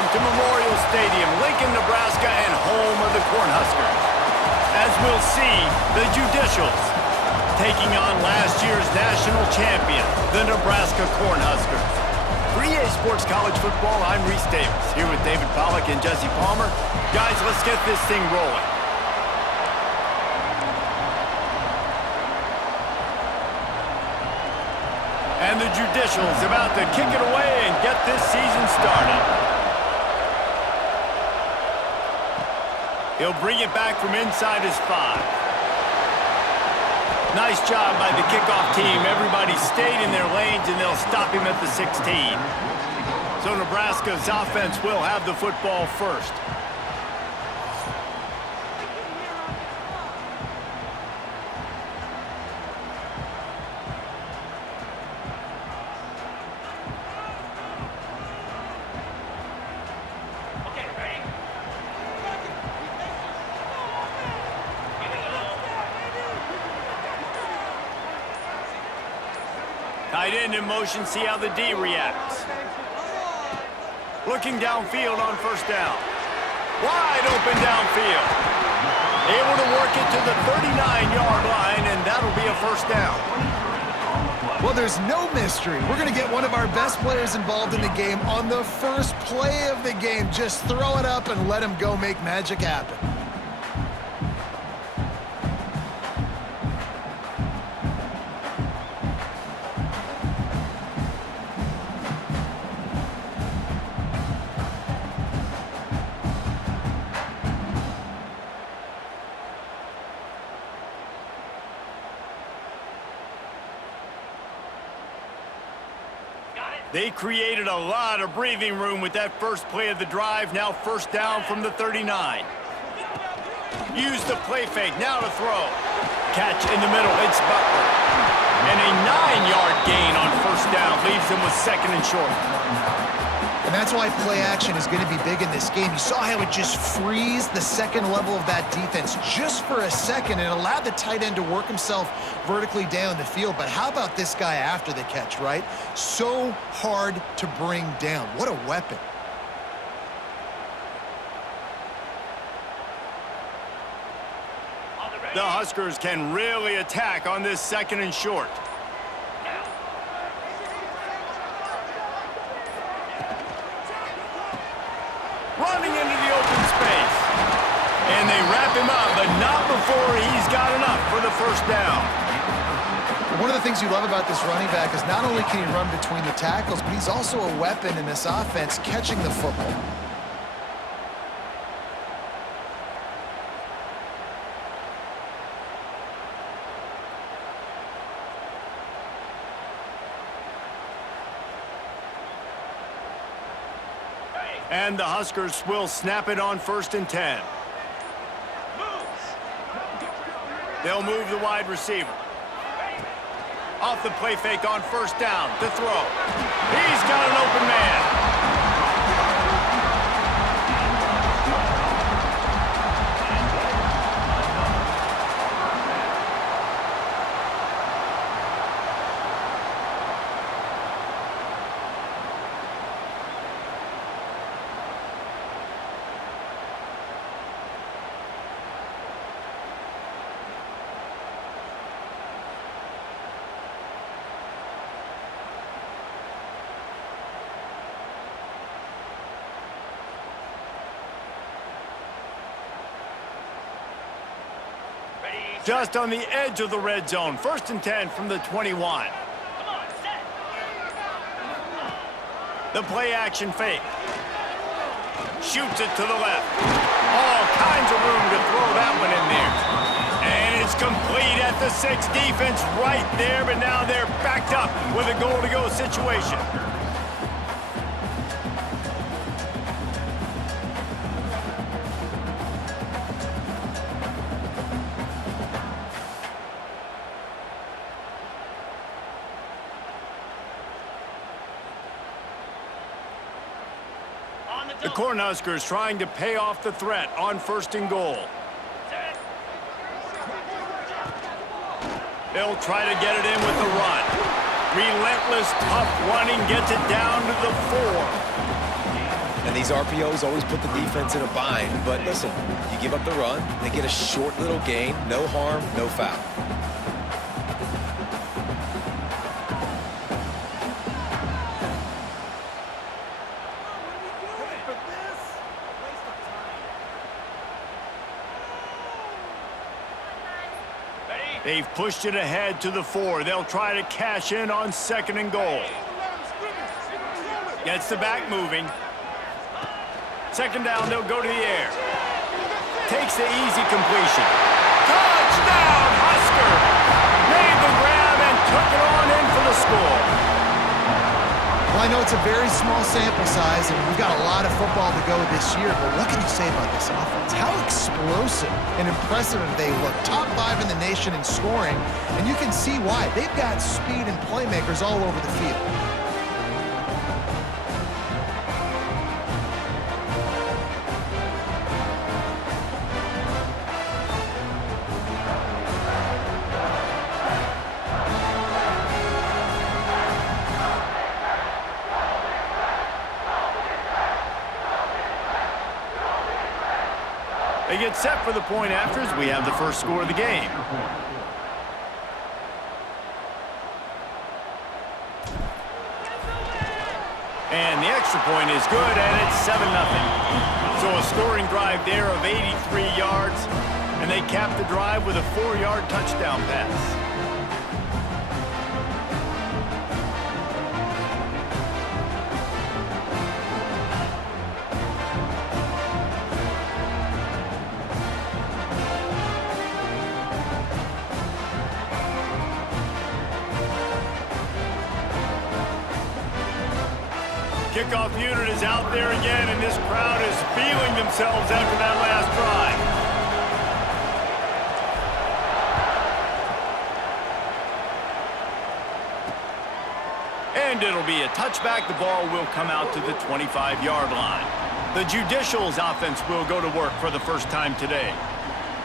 Welcome to Memorial Stadium, Lincoln, Nebraska, and home of the Cornhuskers. As we'll see, the Judicials taking on last year's national champion, the Nebraska Cornhuskers. For EA Sports College Football, I'm Reese Davis, here with David Pollack and Jesse Palmer. Guys, let's get this thing rolling. And the Judicials about to kick it away and get this season started. He'll bring it back from inside his 5. Nice job by the kickoff team. Everybody stayed in their lanes, and they'll stop him at the 16. So Nebraska's offense will have the football first. Tight end in motion, see how the D reacts. Looking downfield on first down. Wide open downfield. Able to work it to the 39-yard line, and that'll be a first down. Well, there's no mystery. We're going to get one of our best players involved in the game on the first play of the game. Just throw it up and let him go make magic happen. They created a lot of breathing room with that first play of the drive. Now first down from the 39. Use the play fake. Now to throw. Catch in the middle. It's Butler. And a 9-yard gain on first down leaves him with second and short. And that's why play action is going to be big in this game. You saw how it just frees the second level of that defense just for a second and allowed the tight end to work himself vertically down the field. But how about this guy after the catch, right? So hard to bring down. What a weapon. The Huskers can really attack on this second and short. Running into the open space. And they wrap him up, but not before he's got enough for the first down. One of the things you love about this running back is not only can he run between the tackles, but he's also a weapon in this offense catching the football. And the Huskers will snap it on first and 10. They'll move the wide receiver. Off the play fake on first down to throw. He's got an open man. Just on the edge of the red zone. First and 10 from the 21. The play action fake. Shoots it to the left. All kinds of room to throw that one in there. And it's complete at the 6. Defense right there, but now they're backed up with a goal-to-go situation. The Cornhuskers trying to pay off the threat on first and goal. They'll try to get it in with the run. Relentless, tough running gets it down to the 4. And these RPOs always put the defense in a bind. But listen, you give up the run, they get a short little gain, no harm, no foul. They've pushed it ahead to the 4. They'll try to cash in on 2nd and goal. Gets the back moving. 2nd down, they'll go to the air. Takes the easy completion. Touchdown, Husker! Made the grab and took it on in for the score. Well, I know it's a very small sample size, and we've got a lot of football to go this year, but what can you say about this offense? How explosive and impressive they look. Top 5 in the nation in scoring, and you can see why. They've got speed and playmakers all over the field. They get set for the point after as we have the first score of the game. And the extra point is good, and it's 7-0. So a scoring drive there of 83 yards, and they cap the drive with a 4-yard touchdown pass. Kickoff unit is out there again, and this crowd is feeling themselves after that last drive. And it'll be a touchback. The ball will come out to the 25-yard line. The Judicials offense will go to work for the first time today.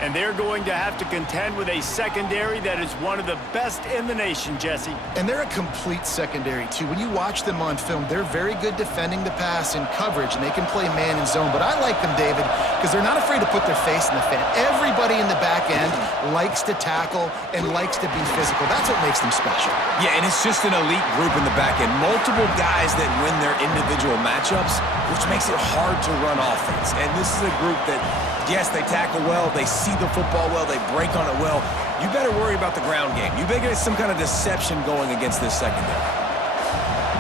And they're going to have to contend with a secondary that is one of the best in the nation, Jesse. And they're a complete secondary, too. When you watch them on film, they're very good defending the pass in coverage, and they can play man and zone. But I like them, David, because they're not afraid to put their face in the fan. Everybody in the back end likes to tackle and likes to be physical. That's what makes them special. Yeah, and it's just an elite group in the back end. Multiple guys that win their individual matchups, which makes it hard to run offense. And this is a group that, yes, they tackle well, they see the football well, they break on it well. You better worry about the ground game. You better get some kind of deception going against this secondary.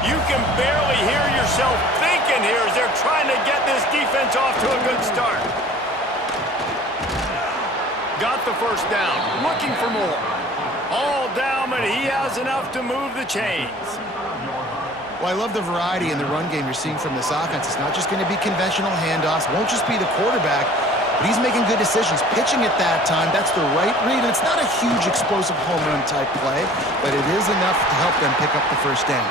You can barely hear yourself thinking here as they're trying to get this defense off to a good start. Got the first down, looking for more. All down, but he has enough to move the chains. Well, I love the variety in the run game you're seeing from this offense. It's not just going to be conventional handoffs. Won't just be the quarterback, but he's making good decisions. Pitching at that time, that's the right read. And it's not a huge explosive home run type play, but it is enough to help them pick up the first down.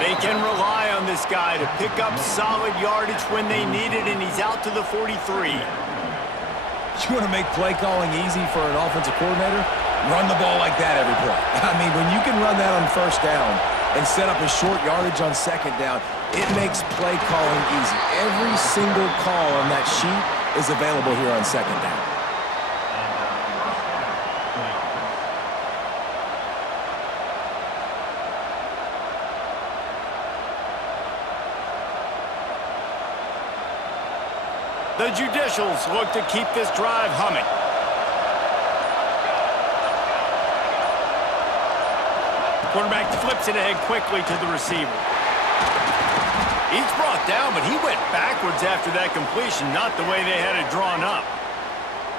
They can rely on this guy to pick up solid yardage when they need it, and he's out to the 43. You want to make play calling easy for an offensive coordinator? Run the ball like that every play. I mean, when you can run that on first down and set up a short yardage on second down, it makes play calling easy. Every single call on that sheet is available here on second down. The Judicials look to keep this drive humming. Quarterback flips it ahead quickly to the receiver. He's brought down, but he went backwards after that completion, not the way they had it drawn up.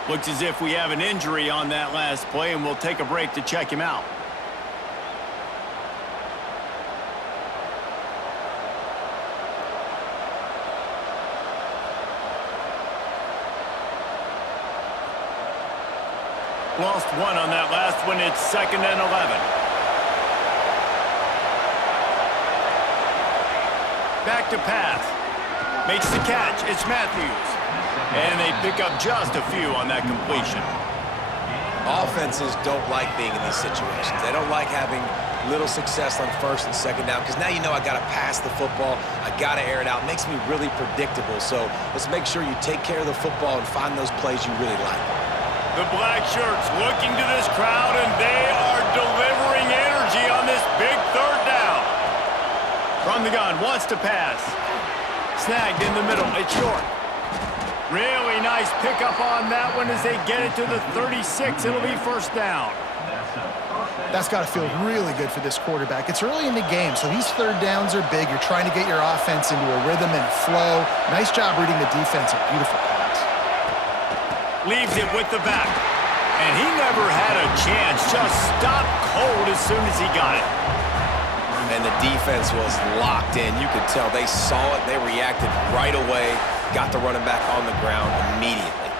Looks as if we have an injury on that last play, and we'll take a break to check him out. Lost one on that last one. It's 2nd and 11. Back to pass. Makes the catch. It's Matthews. And they pick up just a few on that completion. Offenses don't like being in these situations. They don't like having little success on first and second down, because now you know I got to pass the football. I got to air it out. It makes me really predictable. So let's make sure you take care of the football and find those plays you really like. The black shirts looking to this crowd, and they are delivering energy on this big third down. From the gun, wants to pass. Snagged in the middle, it's short. Really nice pickup on that one as they get it to the 36. It'll be first down. That's got to feel really good for this quarterback. It's early in the game, so these third downs are big. You're trying to get your offense into a rhythm and a flow. Nice job reading the defense. A beautiful pass. Leaves it with the back. And he never had a chance. Just stopped cold as soon as he got it. And the defense was locked in. You could tell they saw it. They reacted right away. Got the running back on the ground immediately.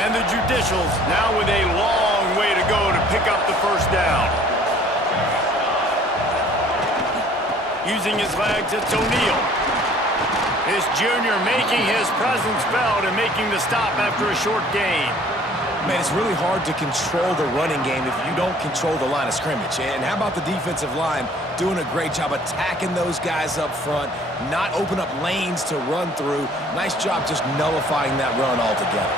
And the Judicials now with a long way to go to pick up the first down. Using his legs, it's O'Neal. This junior making his presence felt and making the stop after a short gain. Man, it's really hard to control the running game if you don't control the line of scrimmage. And how about the defensive line doing a great job attacking those guys up front, not open up lanes to run through. Nice job just nullifying that run altogether.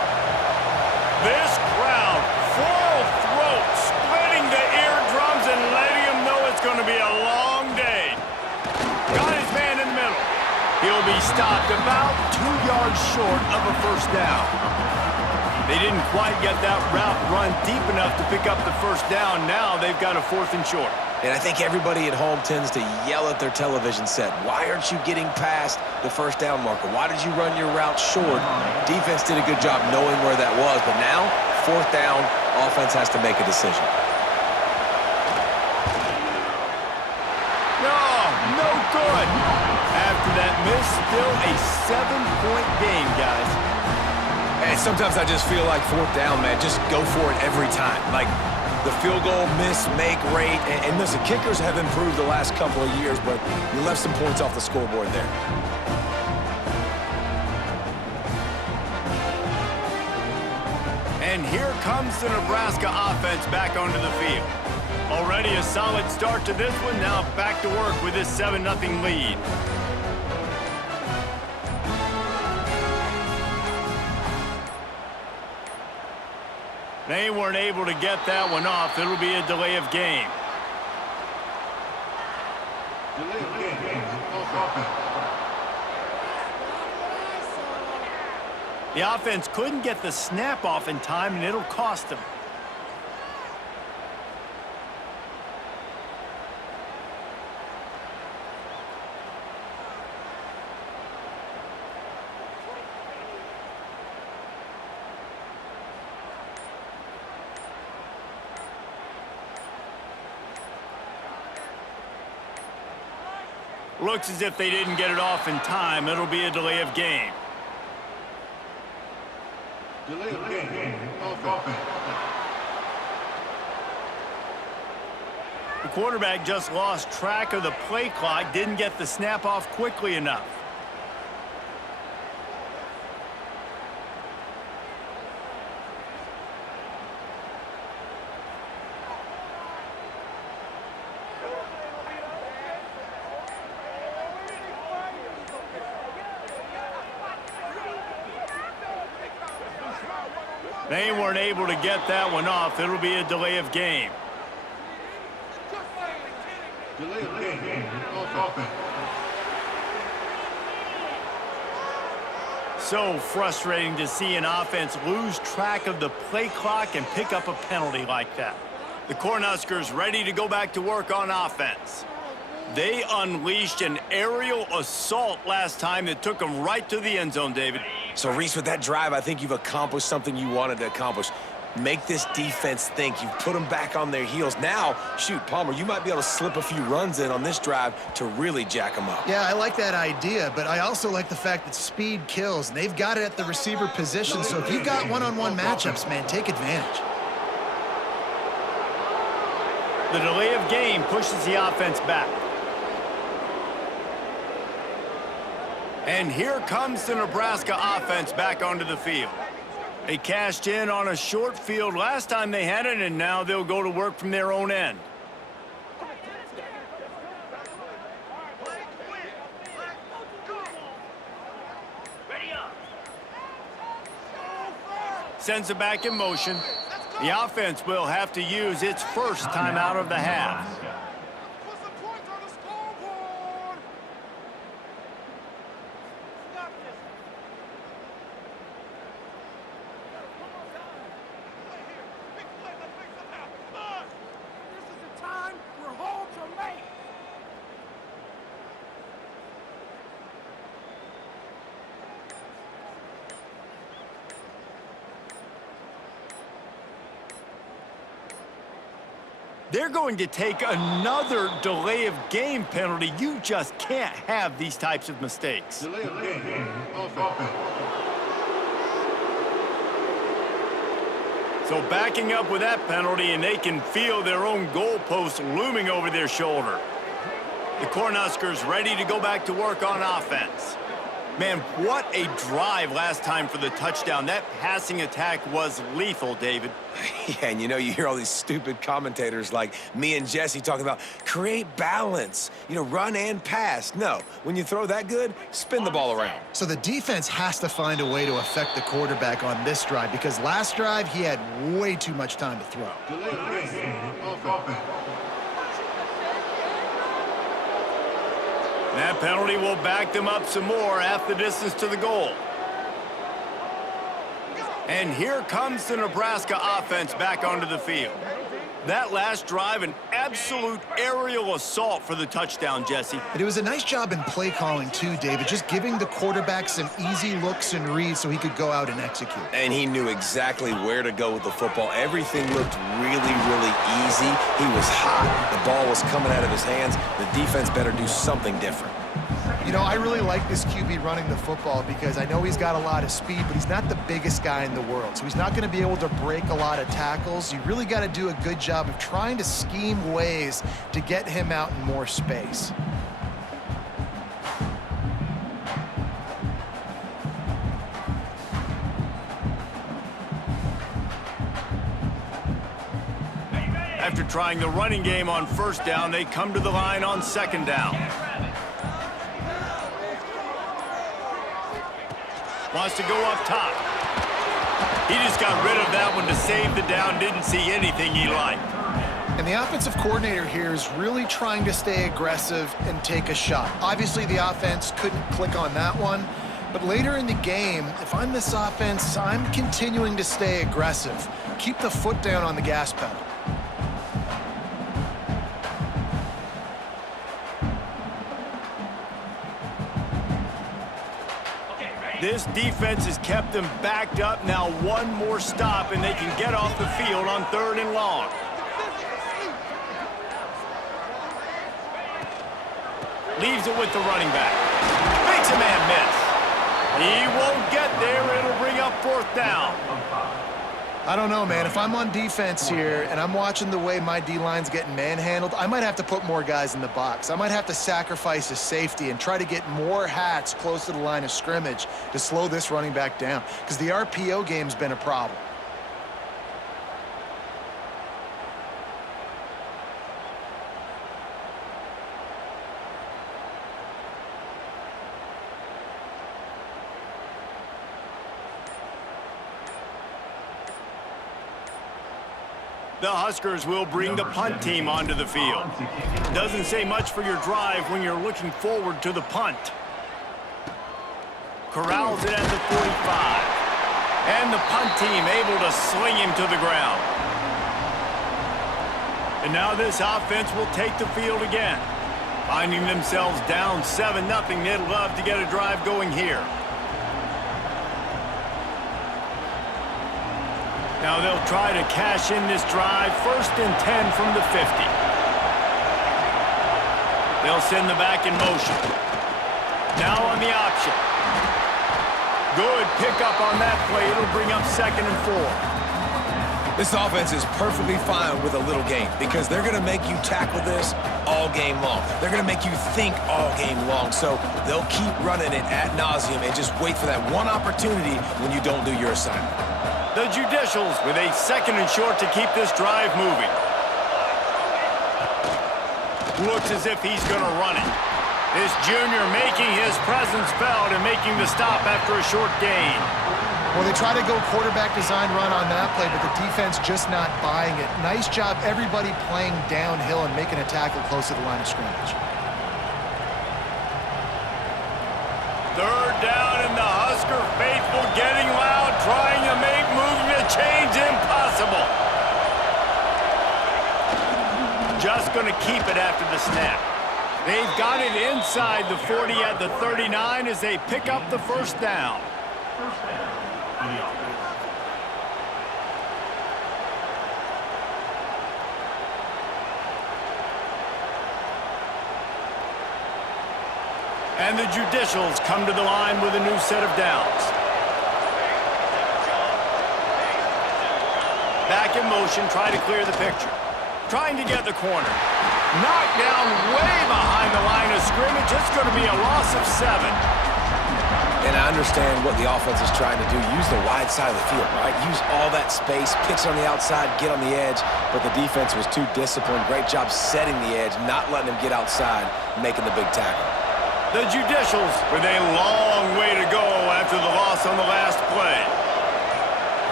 This crowd, full throat, splitting the eardrums and letting him know it's going to be a long day. Got his man in the middle. He'll be stopped about 2 yards short of a first down. They didn't quite get that route run deep enough to pick up the first down. Now they've got a 4th and short. And I think everybody at home tends to yell at their television set. Why aren't you getting past the first down marker? Why did you run your route short? Defense did a good job knowing where that was. But now, 4th down, offense has to make a decision. No good. After that miss, still a 7-point game, guys. And sometimes I just feel like 4th down, man, just go for it every time. Like the field goal miss, make rate. And listen, kickers have improved the last couple of years, but you left some points off the scoreboard there. And here comes the Nebraska offense back onto the field. Already a solid start to this one. Now back to work with this 7-0 lead. They weren't able to get that one off. It'll be a delay of game. The offense couldn't get the snap off in time, and it'll cost them. Looks as if they didn't get it off in time. It'll be a delay of game. Delay of game. Offense. The quarterback just lost track of the play clock, didn't get the snap off quickly enough. They weren't able to get that one off. It'll be a delay of game. Delay of game. Offense. So frustrating to see an offense lose track of the play clock and pick up a penalty like that. The Cornhuskers ready to go back to work on offense. They unleashed an aerial assault last time that took them right to the end zone, David. So, Reese, with that drive, I think you've accomplished something you wanted to accomplish. Make this defense think. You've put them back on their heels. Now, shoot, Palmer, you might be able to slip a few runs in on this drive to really jack them up. Yeah, I like that idea, but I also like the fact that speed kills, and they've got it at the receiver position. So if you've got one-on-one matchups, man, take advantage. The delay of game pushes the offense back. And here comes the Nebraska offense back onto the field. They cashed in on a short field last time they had it, and now they'll go to work from their own end. Sends it back in motion. The offense will have to use its first timeout of the half. They're going to take another delay of game penalty. You just can't have these types of mistakes. Delay of game. Offense. So backing up with that penalty, and they can feel their own goalpost looming over their shoulder. The Cornhuskers ready to go back to work on offense. Man, what a drive last time for the touchdown. That passing attack was lethal, David. Yeah, and you hear all these stupid commentators like me and Jesse talking about create balance, run and pass. No, when you throw that good, spin the ball around. So the defense has to find a way to affect the quarterback on this drive because last drive he had way too much time to throw. Delay of game. Offense. That penalty will back them up some more, half the distance to the goal. And here comes the Nebraska offense back onto the field. That last drive, an absolute aerial assault for the touchdown, Jesse. And it was a nice job in play calling too, David, just giving the quarterback some easy looks and reads so he could go out and execute. And he knew exactly where to go with the football. Everything looked really, really easy. He was hot. The ball was coming out of his hands. The defense better do something different. I really like this QB running the football because I know he's got a lot of speed, but he's not the biggest guy in the world. So he's not going to be able to break a lot of tackles. You really got to do a good job of trying to scheme ways to get him out in more space. After trying the running game on first down, they come to the line on second down. Wants to go up top. He just got rid of that one to save the down. Didn't see anything he liked. And the offensive coordinator here is really trying to stay aggressive and take a shot. Obviously, the offense couldn't click on that one. But later in the game, if I'm this offense, I'm continuing to stay aggressive. Keep the foot down on the gas pedal. This defense has kept them backed up. Now one more stop, and they can get off the field on 3rd and long. Leaves it with the running back. Makes a man miss. He won't get there. It'll bring up 4th down. I don't know, man. If I'm on defense here and I'm watching the way my D-line's getting manhandled, I might have to put more guys in the box. I might have to sacrifice a safety and try to get more hats close to the line of scrimmage to slow this running back down because the RPO game's been a problem. The Huskers will bring the punt team onto the field. Doesn't say much for your drive when you're looking forward to the punt. Corrals it at the 45. And the punt team able to sling him to the ground. And now this offense will take the field again. Finding themselves down 7-0, they'd love to get a drive going here. Now they'll try to cash in this drive. 1st and 10 from the 50. They'll send the back in motion. Now on the option. Good pickup on that play. It'll bring up 2nd and 4. This offense is perfectly fine with a little game because they're going to make you tackle this all game long. They're going to make you think all game long. So they'll keep running it ad nauseum and just wait for that one opportunity when you don't do your assignment. The Judicials with a 2nd and short to keep this drive moving. Looks as if he's going to run it. This junior making his presence felt and making the stop after a short gain. Well, they try to go quarterback design run on that play, but the defense just not buying it. Nice job, everybody playing downhill and making a tackle close to the line of scrimmage. 3rd down, and the Husker faithful getting loud, trying to make moving the chains impossible. Just going to keep it after the snap. They've got it inside the 40 at the 39 as they pick up the 1st down. And the Judicials come to the line with a new set of downs. Back in motion, try to clear the picture. Trying to get the corner. Knocked down way behind the line of scrimmage. It's going to be a loss of 7. And I understand what the offense is trying to do. Use the wide side of the field, right? Use all that space, pitch on the outside, get on the edge. But the defense was too disciplined. Great job setting the edge, not letting him get outside, making the big tackle. The Judicials with a long way to go after the loss on the last play.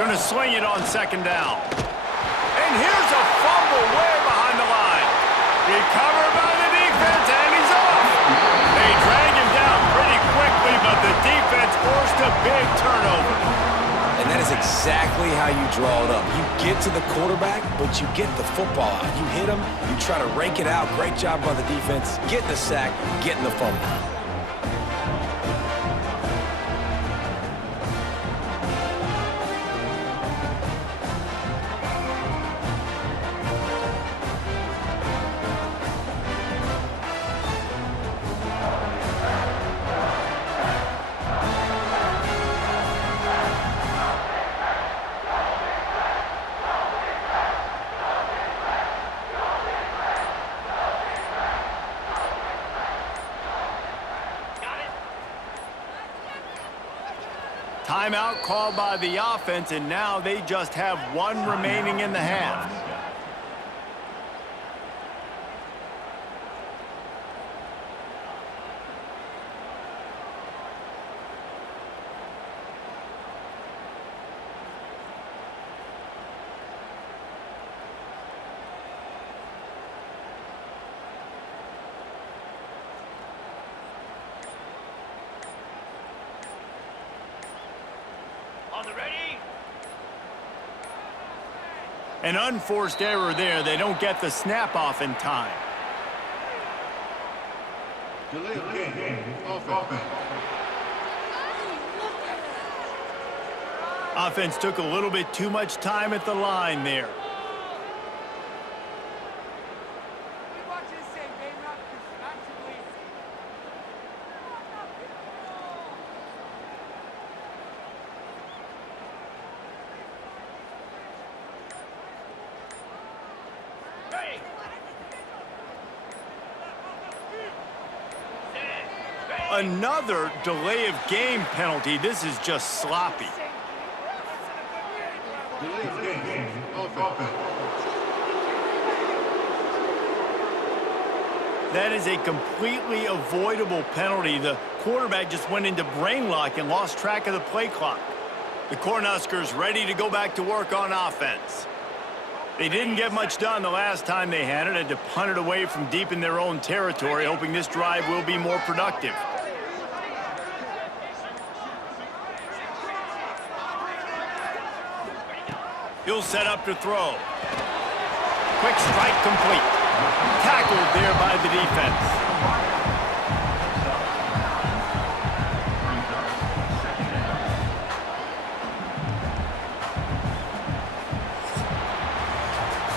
Going to sling it on 2nd down. And here's a fumble way behind the line. Recovered by the defense, and he's off. They drag him down pretty quickly, but the defense forced a big turnover. And that is exactly how you draw it up. You get to the quarterback, but you get the football out. You hit him, you try to rake it out. Great job by the defense, getting the sack, getting the fumble. Timeout called by the offense, and now they just have 1 remaining in the half. An unforced error there. They don't get the snap off in time. Delay of game. Offense. Offense took a little bit too much time at the line there. Another delay of game penalty. This is just sloppy. Delay of game. Offense. That is a completely avoidable penalty. The quarterback just went into brain lock and lost track of the play clock. The Cornhuskers ready to go back to work on offense. They didn't get much done the last time they had it. Had to punt it away from deep in their own territory, hoping this drive will be more productive. He'll set up to throw. Quick strike complete. Tackled there by the defense.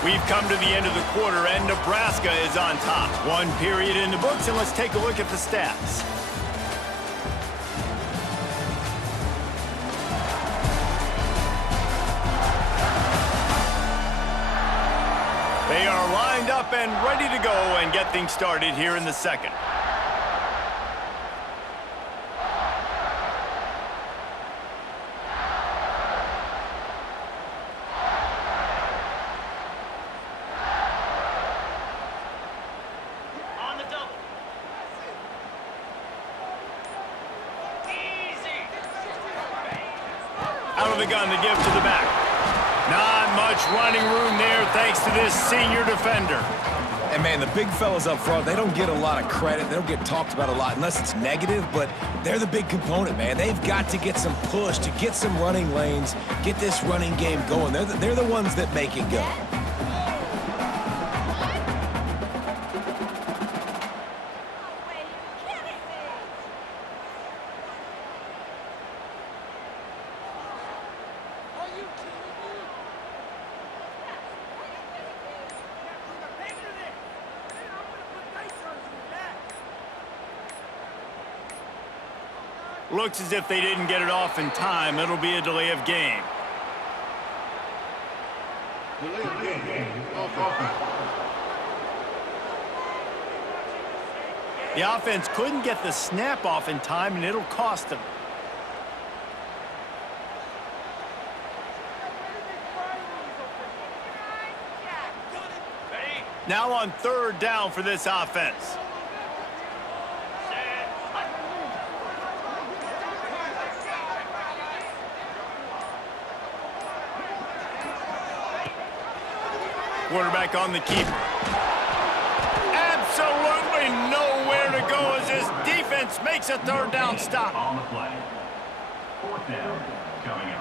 We've come to the end of the quarter, and Nebraska is on top. 1 period in the books, and let's take a look at the stats. up and ready to go and get things started here in the second. Out of the gun to give to the back. Not much running room there thanks to this senior defender. And, man, the big fellas up front, they don't get a lot of credit. They don't get talked about a lot unless it's negative, but they're the big component, man. They've got to get some push, to get some running lanes, get this running game going. They're the ones that make it go. Looks as if they didn't get it off in time. It'll be a delay of game. Delay of game. Offense. The offense couldn't get the snap off in time, and it'll cost them. Now on third down for this offense. Quarterback on the keeper. Absolutely nowhere to go as this defense makes a third down stop. On the play. Fourth down coming up.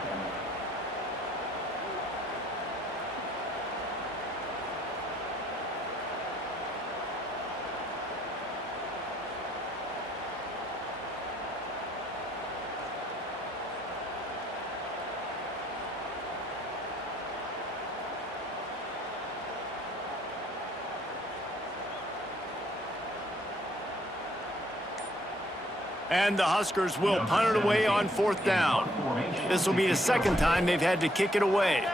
And the Huskers will punt it away on fourth down. This will be the second time they've had to kick it away.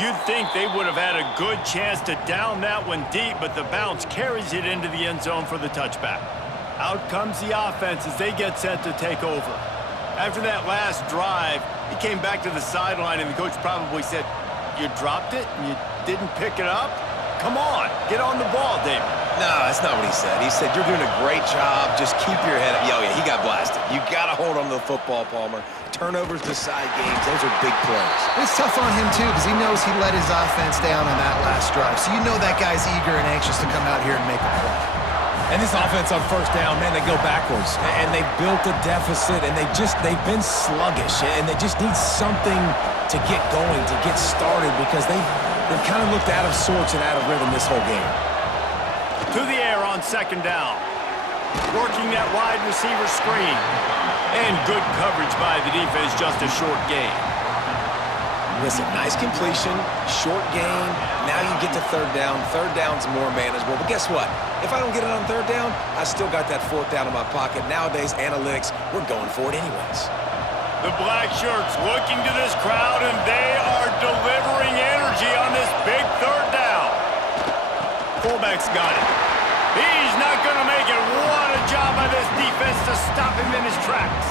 You'd think they would have had a good chance to down that one deep, but the bounce carries it into the end zone for the touchback. Out comes the offense as they get set to take over. After that last drive, he came back to the sideline, and the coach probably said, "You dropped it and you didn't pick it up? Come on, get on the ball, David." No, that's not what he said. He said, "You're doing a great job. Just keep your head up." Oh, yeah, he got blasted. You got to hold on to the football, Palmer. Turnovers decide games. Those are big plays. It's tough on him, too, because he knows he let his offense down on that last drive. So you know that guy's eager and anxious to come out here and make a play. And this offense on first down, man, they go backwards. And they built a deficit, and they've been sluggish. And they just need something to get going, to get started, because they've kind of looked out of sorts and out of rhythm this whole game. To the air on second down. Working that wide receiver screen. And good coverage by the defense, just a short gain. Listen, nice completion, short gain. Now you get to third down. Third down's more manageable. But guess what? If I don't get it on third down, I still got that fourth down in my pocket. Nowadays, analytics, we're going for it anyways. The black shirts looking to this crowd, and they are delivering energy on this big third down. Fullback's got it. He's not going to make it. What a job by this defense to stop him in his tracks.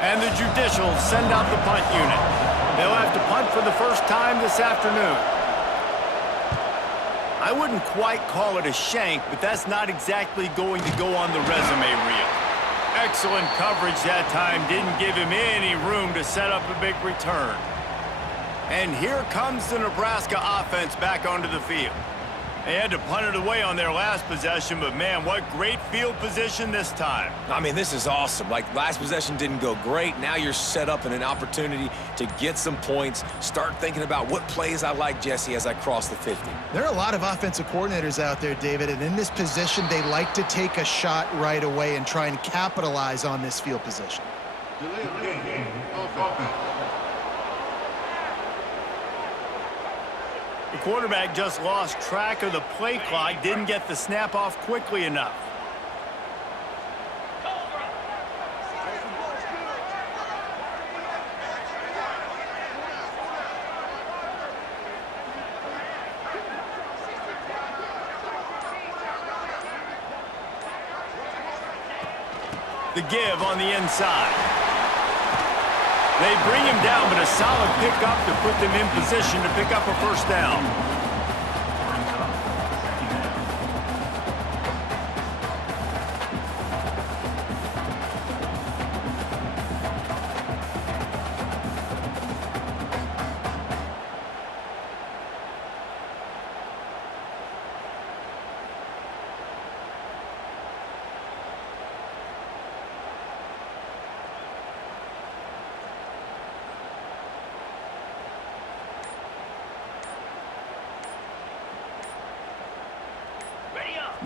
And the Judicials send out the punt unit. They'll have to punt for the first time this afternoon. I wouldn't quite call it a shank, but that's not exactly going to go on the resume reel. Excellent coverage that time. Didn't give him any room to set up a big return. And here comes the Nebraska offense back onto the field. They had to punt it away on their last possession, but man, what great field position this time. I mean, this is awesome. Like, last possession didn't go great. Now you're set up in an opportunity to get some points. Start thinking about what plays I like, Jesse, as I cross the 50. There are a lot of offensive coordinators out there, David, and in this position, they like to take a shot right away and try and capitalize on this field position. Delay of game. Offense. The quarterback just lost track of the play clock, didn't get the snap off quickly enough. The give on the inside. They bring him down, but a solid pickup to put them in position to pick up a first down.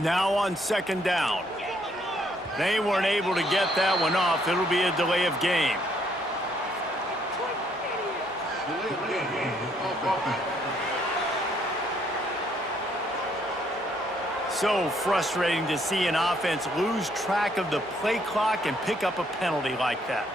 Now on second down. They weren't able to get that one off. It'll be a delay of game. Delay of game. Offense. So frustrating to see an offense lose track of the play clock and pick up a penalty like that.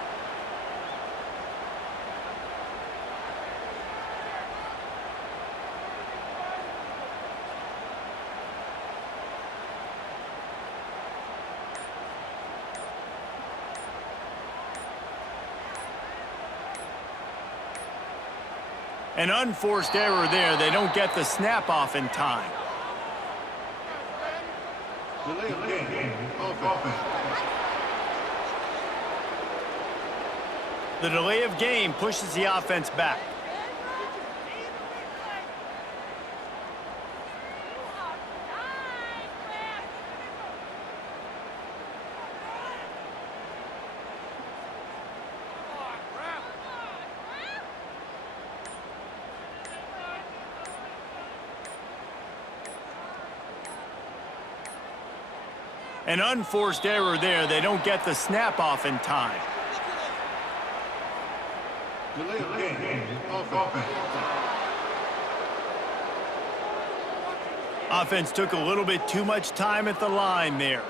An unforced error there. They don't get the snap off in time. Delay of game. Offense. The delay of game pushes the offense back. An unforced error there. They don't get the snap off in time. Delay of game. Offense. Offense took a little bit too much time at the line there.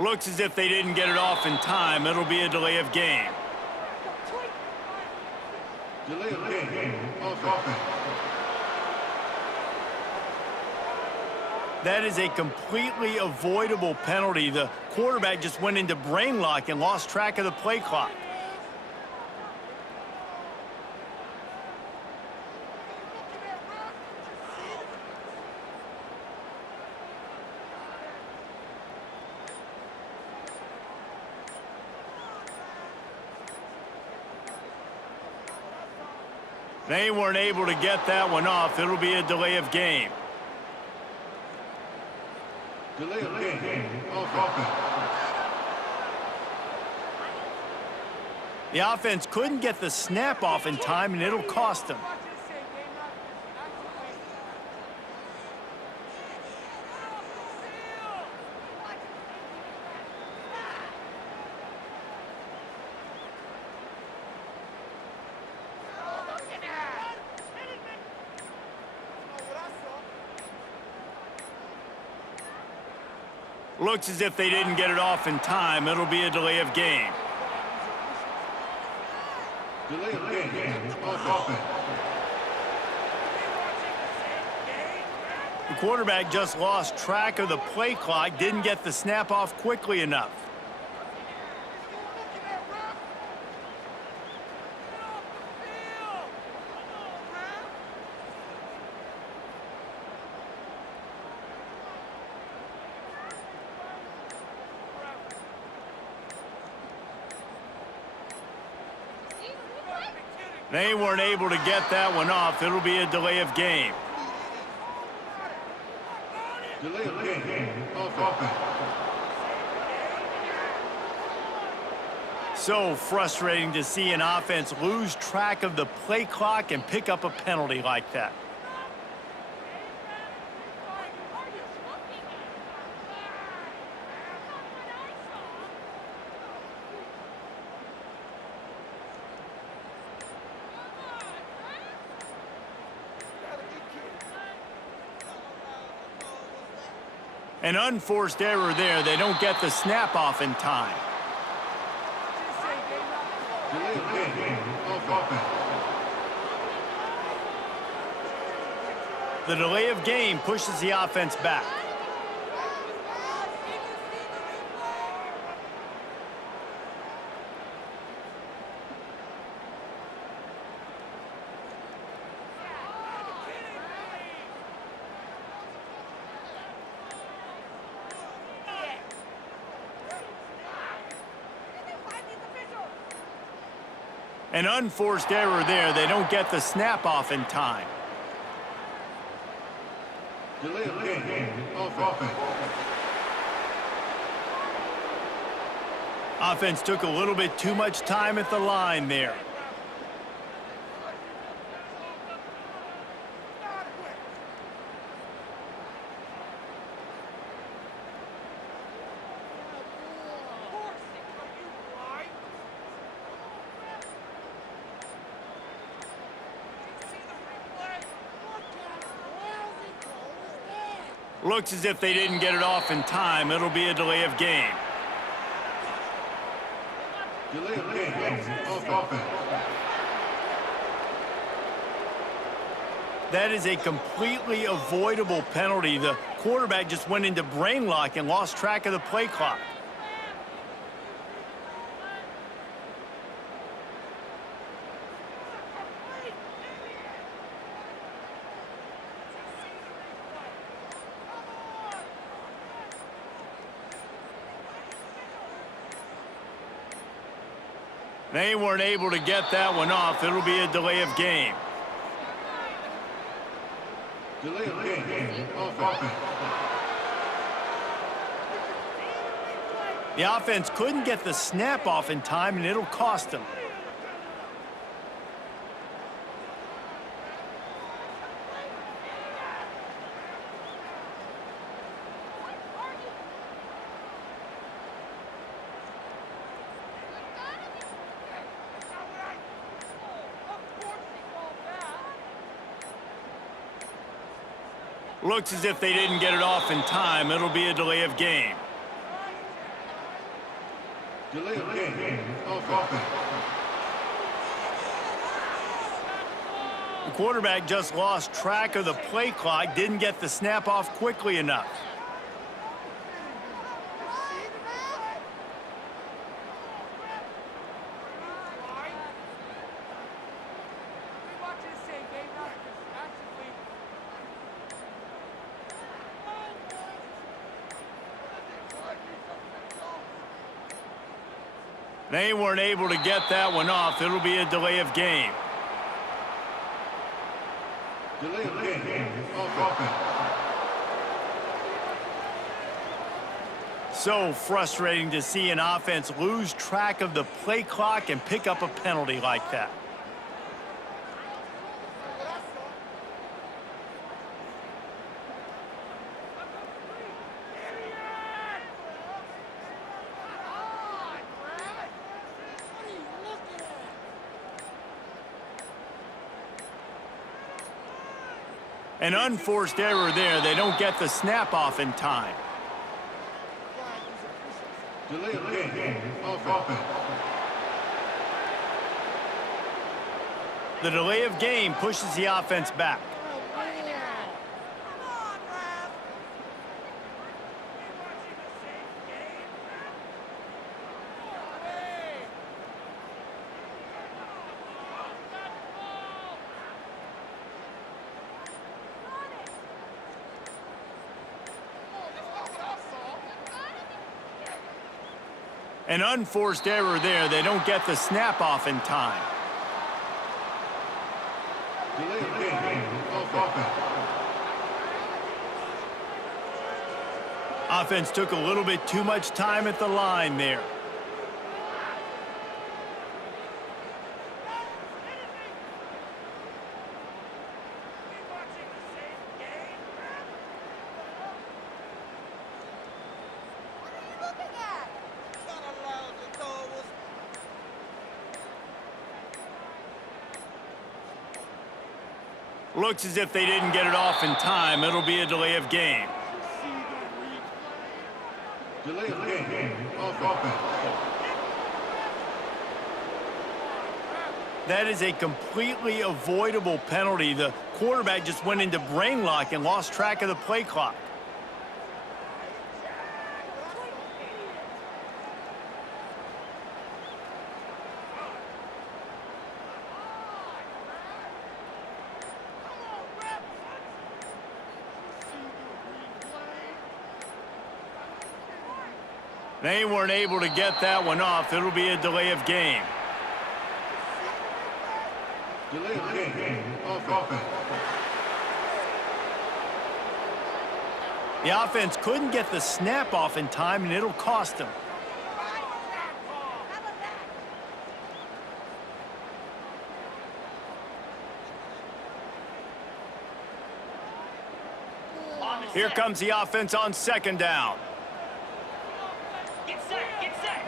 Looks as if they didn't get it off in time. It'll be a delay of game. Delay of game. Offense. That is a completely avoidable penalty. The quarterback just went into brain lock and lost track of the play clock. They weren't able to get that one off. It'll be a delay of game. Delay of game. Offense. The offense couldn't get the snap off in time, and it'll cost them. Looks as if they didn't get it off in time. It'll be a delay of game. Delay of game. Offense. The quarterback just lost track of the play clock, didn't get the snap off quickly enough. They weren't able to get that one off. It'll be a delay of game. Delay of game. Offense. So frustrating to see an offense lose track of the play clock and pick up a penalty like that. An unforced error there. They don't get the snap off in time. Delay of game of offense. The delay of game pushes the offense back. An unforced error there. They don't get the snap off in time. Delay of game of offense. Offense took a little bit too much time at the line there. Looks as if they didn't get it off in time. It'll be a delay of game. Delay of game of offense. That is a completely avoidable penalty. The quarterback just went into brain lock and lost track of the play clock. They weren't able to get that one off. It'll be a delay of game. Delay of game of offense. The offense couldn't get the snap off in time, and it'll cost them. Looks as if they didn't get it off in time. It'll be a delay of game. Delay of game of offense. The quarterback just lost track of the play clock, didn't get the snap off quickly enough. They weren't able to get that one off. It'll be a delay of game. Delay of game of offense. So frustrating to see an offense lose track of the play clock and pick up a penalty like that. An unforced error there. They don't get the snap off in time. Delay of game of offense. The delay of game pushes the offense back. An unforced error there. They don't get the snap off in time. Delay of game of offense. Offense took a little bit too much time at the line there. Looks as if they didn't get it off in time. It'll be a delay of game. Delay of game. Offense. That is a completely avoidable penalty. The quarterback just went into brain lock and lost track of the play clock. They weren't able to get that one off. It'll be a delay of game. Delay of game. Offense. The offense couldn't get the snap off in time, and it'll cost them. Here comes the offense on second down. Get set, get set.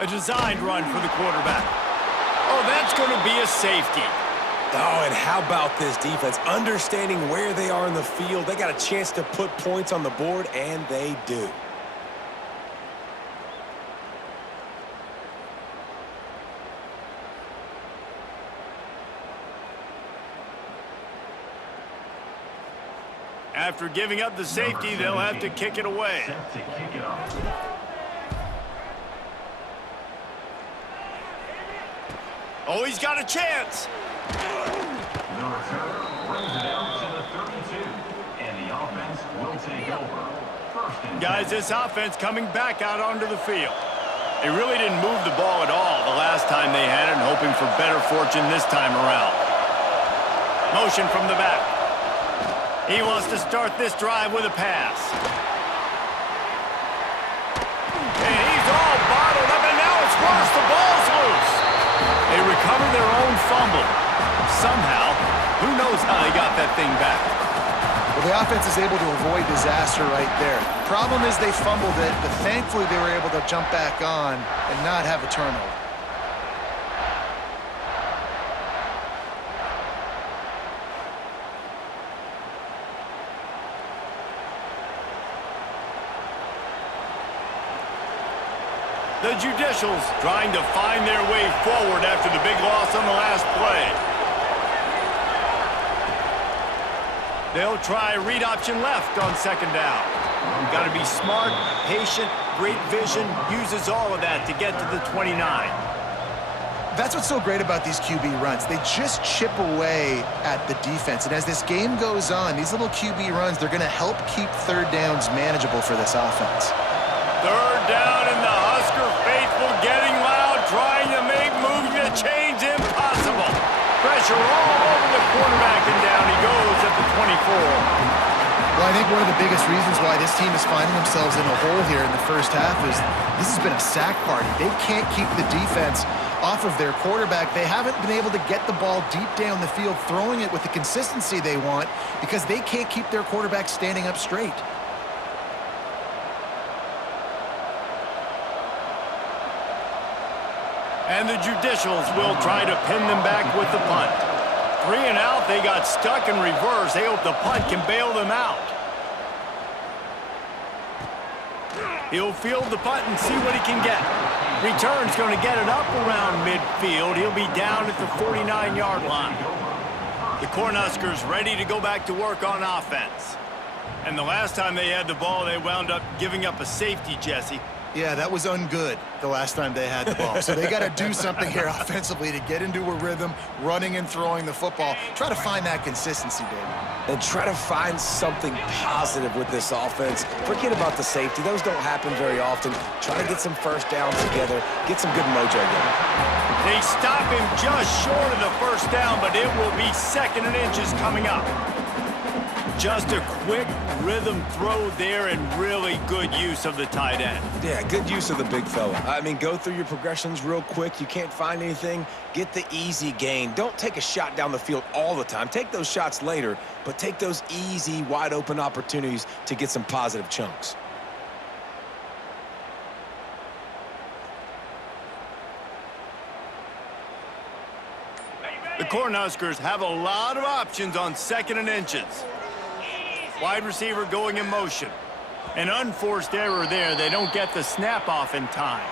A designed run for the quarterback. Oh, that's going to be a safety. Oh, and how about this defense? Understanding where they are in the field. They got a chance to put points on the board, and they do. After giving up the safety, they'll have to kick it away. Set to kick it off. Oh, he's got a chance. The returner brings it out to the 32, and the offense will take over. First and 10. Guys, this offense coming back out onto the field. They really didn't move the ball at all the last time they had it, and hoping for better fortune this time around. Motion from the back. He wants to start this drive with a pass. And he's all bottled up, and now it's worse. The ball's loose. They recover their own fumble. Somehow, who knows how they got that thing back. Well, the offense is able to avoid disaster right there. Problem is they fumbled it, but thankfully they were able to jump back on and not have a turnover. The Judicials trying to find their way forward after the big loss on the last play. They'll try read option left on second down. Got to be smart, patient, great vision, uses all of that to get to the 29. That's what's so great about these QB runs. They just chip away at the defense. And as this game goes on, these little QB runs, they're going to help keep third downs manageable for this offense. Third down, and the Husker faithful getting loud, trying to make moves to change impossible. Pressure all over the quarterback, and down he goes at the 24. Well, I think one of the biggest reasons why this team is finding themselves in a hole here in the first half is this has been a sack party. They can't keep the defense off of their quarterback. They haven't been able to get the ball deep down the field, throwing it with the consistency they want because they can't keep their quarterback standing up straight. And the Judicials will try to pin them back with the punt. 3 and out, they got stuck in reverse. They hope the punt can bail them out. He'll field the punt and see what he can get. Return's going to get it up around midfield. He'll be down at the 49-yard line. The Cornhuskers ready to go back to work on offense. And the last time they had the ball, they wound up giving up a safety, Jesse. Yeah, that was ungood the last time they had the ball. So they got to do something here offensively to get into a rhythm, running and throwing the football. Try to find that consistency, David. And try to find something positive with this offense. Forget about the safety. Those don't happen very often. Try to get some first downs together. Get some good mojo going. They stop him just short of the first down, but it will be 2nd and inches coming up. Just a quick rhythm throw there and really good use of the tight end. Yeah, good use of the big fella. I mean, go through your progressions real quick. You can't find anything, get the easy gain. Don't take a shot down the field all the time. Take those shots later, but take those easy, wide-open opportunities to get some positive chunks. The Cornhuskers have a lot of options on 2nd and inches. Wide receiver going in motion. An unforced error there. They don't get the snap off in time.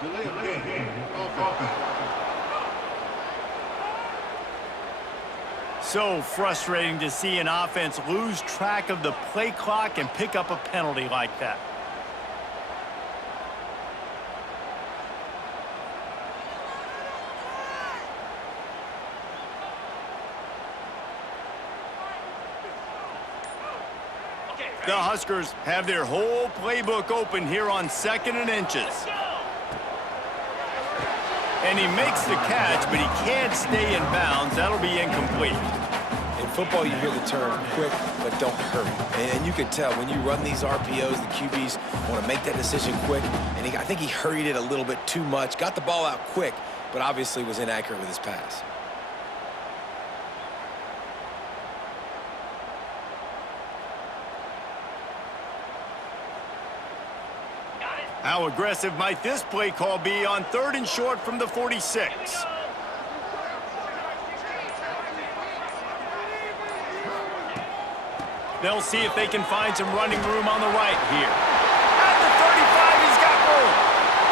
Delay of game. Offense. So frustrating to see an offense lose track of the play clock and pick up a penalty like that. The Huskers have their whole playbook open here on 2nd and inches. And he makes the catch, but he can't stay in bounds. That'll be incomplete. In football, you hear the term quick, but don't hurry. And you can tell when you run these RPOs, the QBs want to make that decision quick. And I think he hurried it a little bit too much. Got the ball out quick, but obviously was inaccurate with his pass. How aggressive might this play call be on 3rd and short from the 46? They'll see if they can find some running room on the right here. At the 35, he's got room.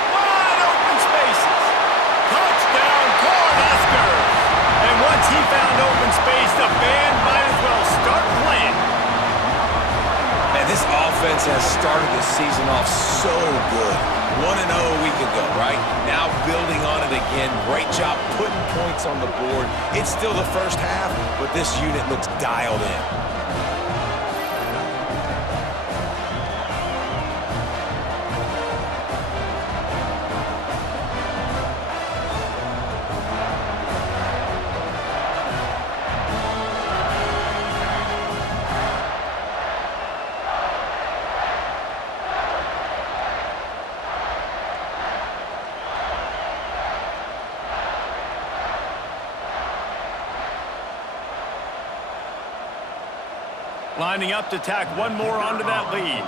Wide open spaces. Touchdown, Cornhuskers. And once he found open space, the band might as well start playing. Man, this offense has started the season off so good. 1-0 a week ago, right? Now building on it again. Great job putting points on the board. It's still the first half, but this unit looks dialed in. Lining up to tack one more onto that lead.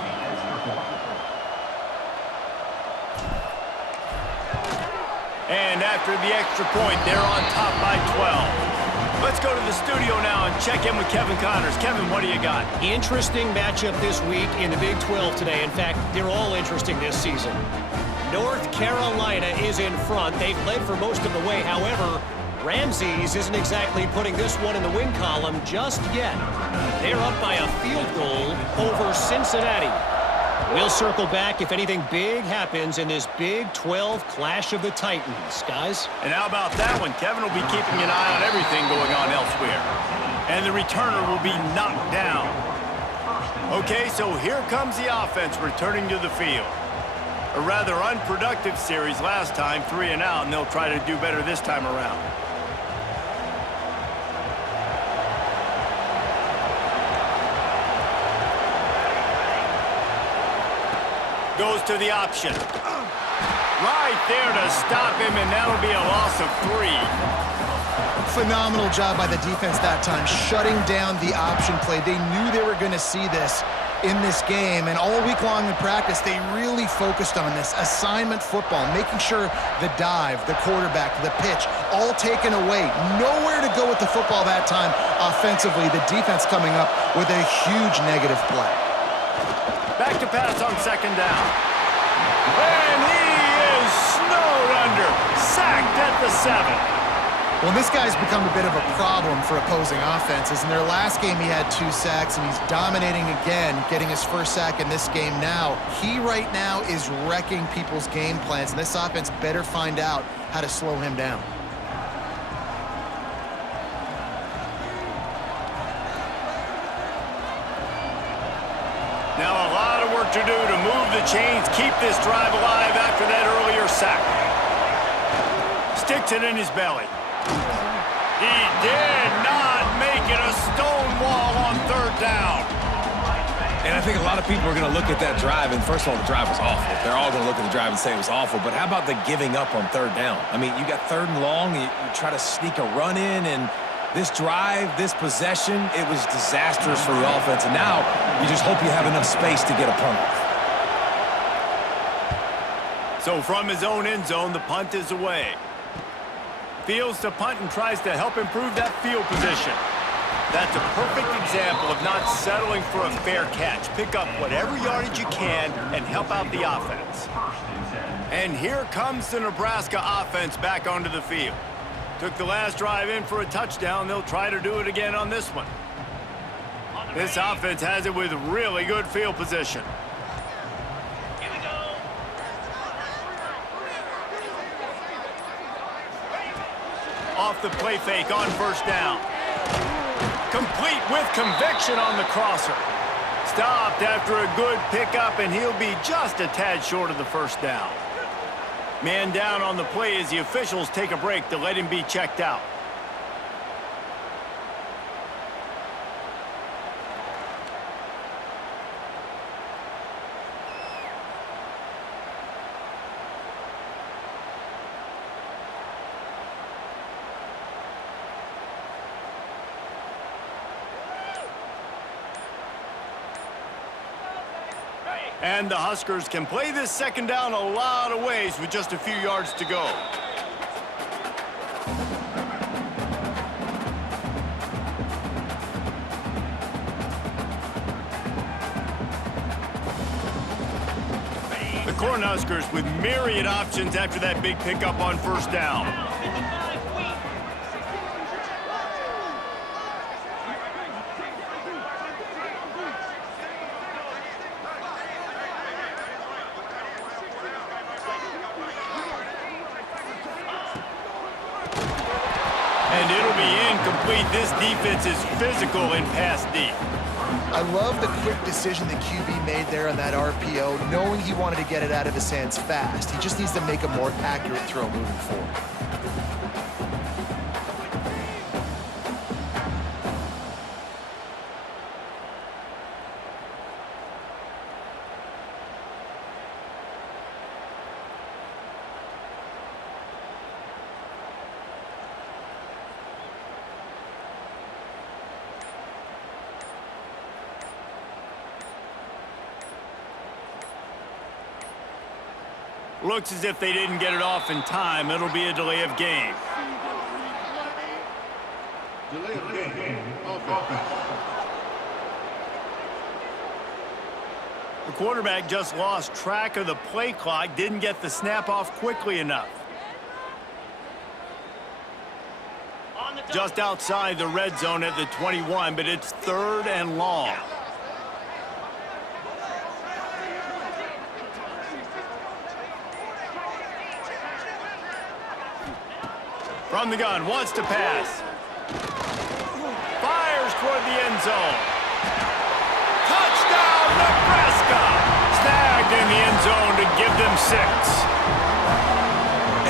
And after the extra point, they're on top by 12. Let's go to the studio now and check in with Kevin Connors. Kevin, what do you got? Interesting matchup this week in the Big 12 today. In fact, they're all interesting this season. North Carolina is in front. They've led for most of the way. However, Ramses isn't exactly putting this one in the win column just yet. They're up by a field goal over Cincinnati. We'll circle back if anything big happens in this Big 12 Clash of the Titans, guys. And how about that one? Kevin will be keeping an eye on everything going on elsewhere. And the returner will be knocked down. Okay, so here comes the offense returning to the field. A rather unproductive series last time, 3 and out, and they'll try to do better this time around. Goes to the option. Right there to stop him, and that'll be a loss of 3. Phenomenal job by the defense that time, shutting down the option play. They knew they were going to see this in this game, and all week long in practice, they really focused on this. Assignment football, making sure the dive, the quarterback, the pitch, all taken away. Nowhere to go with the football that time offensively. The defense coming up with a huge negative play. Back to pass on 2nd down. And he is snowed under. Sacked at the 7. Well, this guy's become a bit of a problem for opposing offenses. In their last game, he had 2 sacks, and he's dominating again, getting his first sack in this game now. He right now is wrecking people's game plans, and this offense better find out how to slow him down. Now a lot of work to do to move the chains, keep this drive alive after that earlier sack. Sticks it in his belly. He did not make it a down. And I think a lot of people are going to look at that drive, and first of all, the drive was awful. They're all going to look at the drive and say it was awful, but how about the giving up on third down? I mean, you got third and long, you try to sneak a run in, and this drive, this possession, it was disastrous for the offense, and now you just hope you have enough space to get a punt off. So from his own end zone, the punt is away. Fields to punt and tries to help improve that field position. That's a perfect example of not settling for a fair catch. Pick up whatever yardage you can and help out the offense. And here comes the Nebraska offense back onto the field. Took the last drive in for a touchdown. They'll try to do it again on this one. This offense has it with really good field position. Here we go. Off the play fake on first down. Complete with conviction on the crosser. Stopped after a good pickup, and he'll be just a tad short of the first down. Man down on the play as the officials take a break to let him be checked out. And the Huskers can play this second down a lot of ways with just a few yards to go. The Cornhuskers with myriad options after that big pickup on first down. And it'll be incomplete. This defense is physical in pass deep. I love the quick decision the QB made there on that RPO, knowing he wanted to get it out of his hands fast. He just needs to make a more accurate throw moving forward. Looks as if they didn't get it off in time. It'll be a delay of game. Delay of game. Offense. The quarterback just lost track of the play clock, didn't get the snap off quickly enough. Just outside the red zone at the 21, but it's third and long. From the gun, wants to pass. Fires toward the end zone. Touchdown, Nebraska! Snagged in the end zone to give them 6.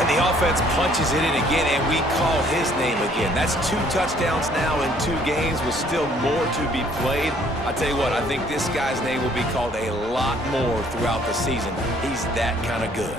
And the offense punches it in again, and we call his name again. That's 2 touchdowns now in 2 games with still more to be played. I tell you what, I think this guy's name will be called a lot more throughout the season. He's that kind of good.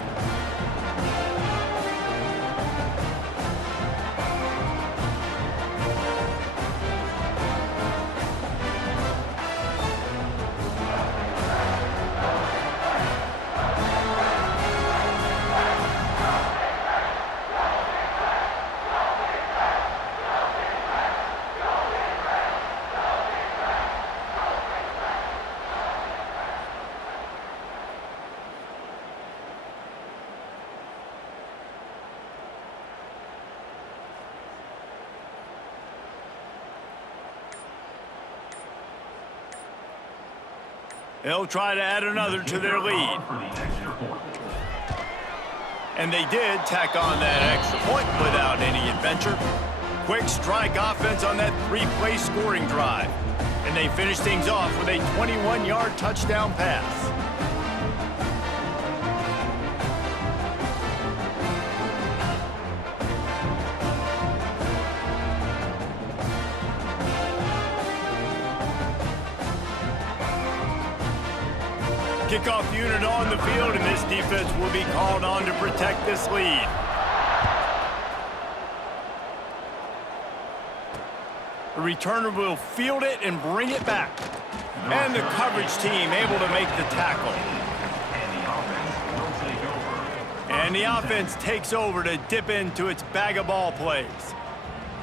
They'll try to add another to their lead. And they did tack on that extra point without any adventure. Quick strike offense on that 3-play scoring drive. And they finish things off with a 21-yard touchdown pass. Kickoff unit on the field, and this defense will be called on to protect this lead. The returner will field it and bring it back. And the coverage team able to make the tackle. And the offense takes over to dip into its bag of ball plays.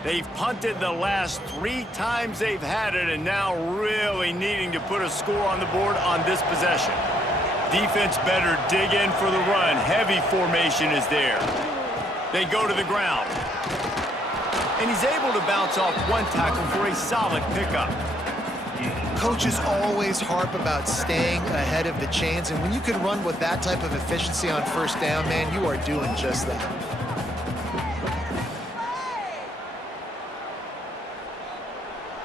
They've punted the last 3 times they've had it, and now really needing to put a score on the board on this possession. Defense better dig in for the run. Heavy formation is there. They go to the ground. And he's able to bounce off 1 tackle for a solid pickup. Coaches always harp about staying ahead of the chains, and when you can run with that type of efficiency on first down, man, you are doing just that.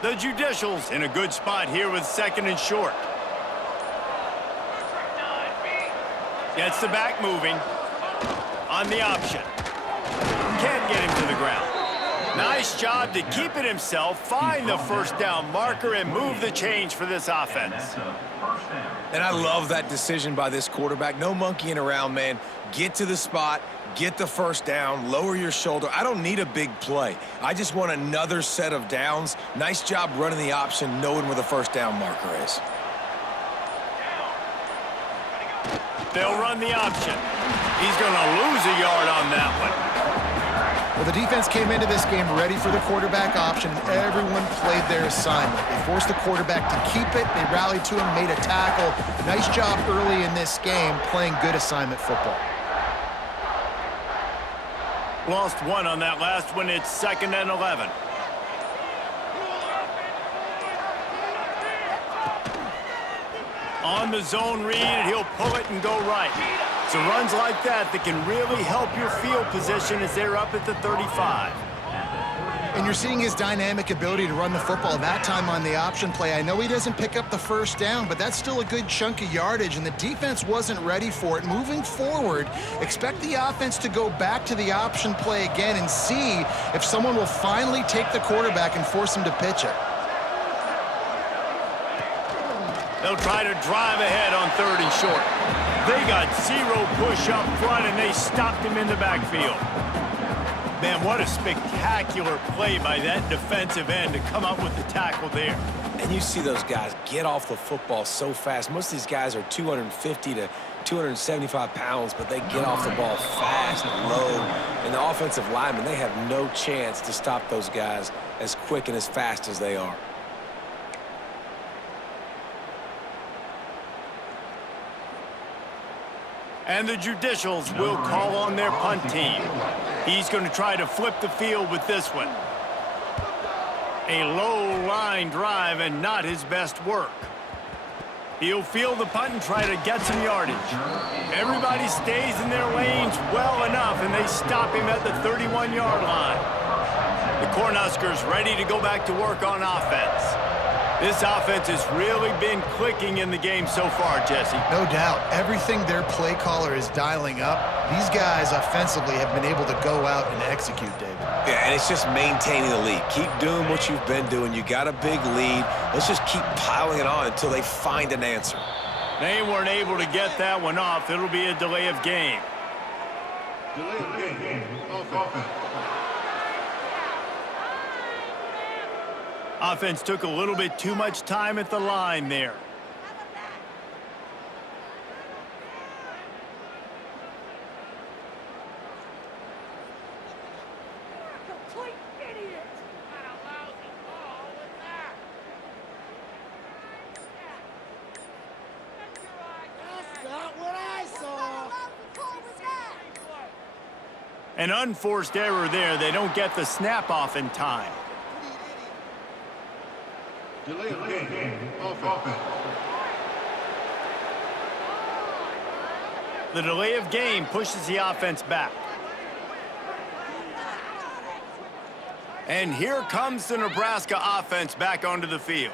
The Judicials in a good spot here with 2nd and short. Gets the back moving on the option. Can't get him to the ground. Nice job to keep it himself, find the first down marker, and move the change for this offense. And I love that decision by this quarterback. No monkeying around, man. Get to the spot, get the first down, lower your shoulder. I don't need a big play. I just want another set of downs. Nice job running the option, knowing where the first down marker is. They'll run the option. He's going to lose a yard on that one. Well, the defense came into this game ready for the quarterback option, and everyone played their assignment. They forced the quarterback to keep it. They rallied to him, made a tackle. Nice job early in this game playing good assignment football. Lost 1 on that last one. It's 2nd and 11. On the zone read, he'll pull it and go right. So runs like that can really help your field position as they're up at the 35. And you're seeing his dynamic ability to run the football, that time on the option play. I know he doesn't pick up the first down, but that's still a good chunk of yardage, and the defense wasn't ready for it. Moving forward, expect the offense to go back to the option play again and see if someone will finally take the quarterback and force him to pitch it. They'll try to drive ahead on 3rd and short. They got 0 push up front, and they stopped him in the backfield. Man, what a spectacular play by that defensive end to come up with the tackle there. And you see those guys get off the football so fast. Most of these guys are 250 to 275 pounds, but they get off the ball fast and low. And the offensive linemen, they have no chance to stop those guys as quick and as fast as they are. And the Judicials will call on their punt team. He's going to try to flip the field with this one. A low line drive and not his best work. He'll field the punt and try to get some yardage. Everybody stays in their lanes well enough, and they stop him at the 31-yard line. The Cornhuskers ready to go back to work on offense. This offense has really been clicking in the game so far, Jesse. No doubt. Everything their play caller is dialing up, these guys offensively have been able to go out and execute, David. Yeah, and it's just maintaining the lead. Keep doing what you've been doing. You got a big lead. Let's just keep piling it on until they find an answer. They weren't able to get that one off. It'll be a delay of game. Delay of game. Offense. Offense took a little bit too much time at the line there. Complete idiot! What a lousy ball was that? That's not what I saw! An unforced error there. They don't get the snap off in time. Delay of game. Offense. The delay of game pushes the offense back. And here comes the Nebraska offense back onto the field.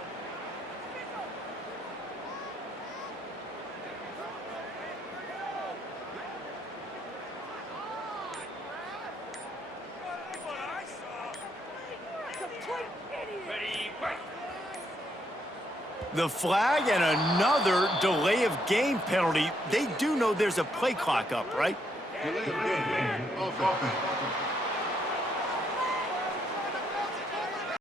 The flag and another delay of game penalty. They do know there's a play clock up, right? Delay of game. Offense.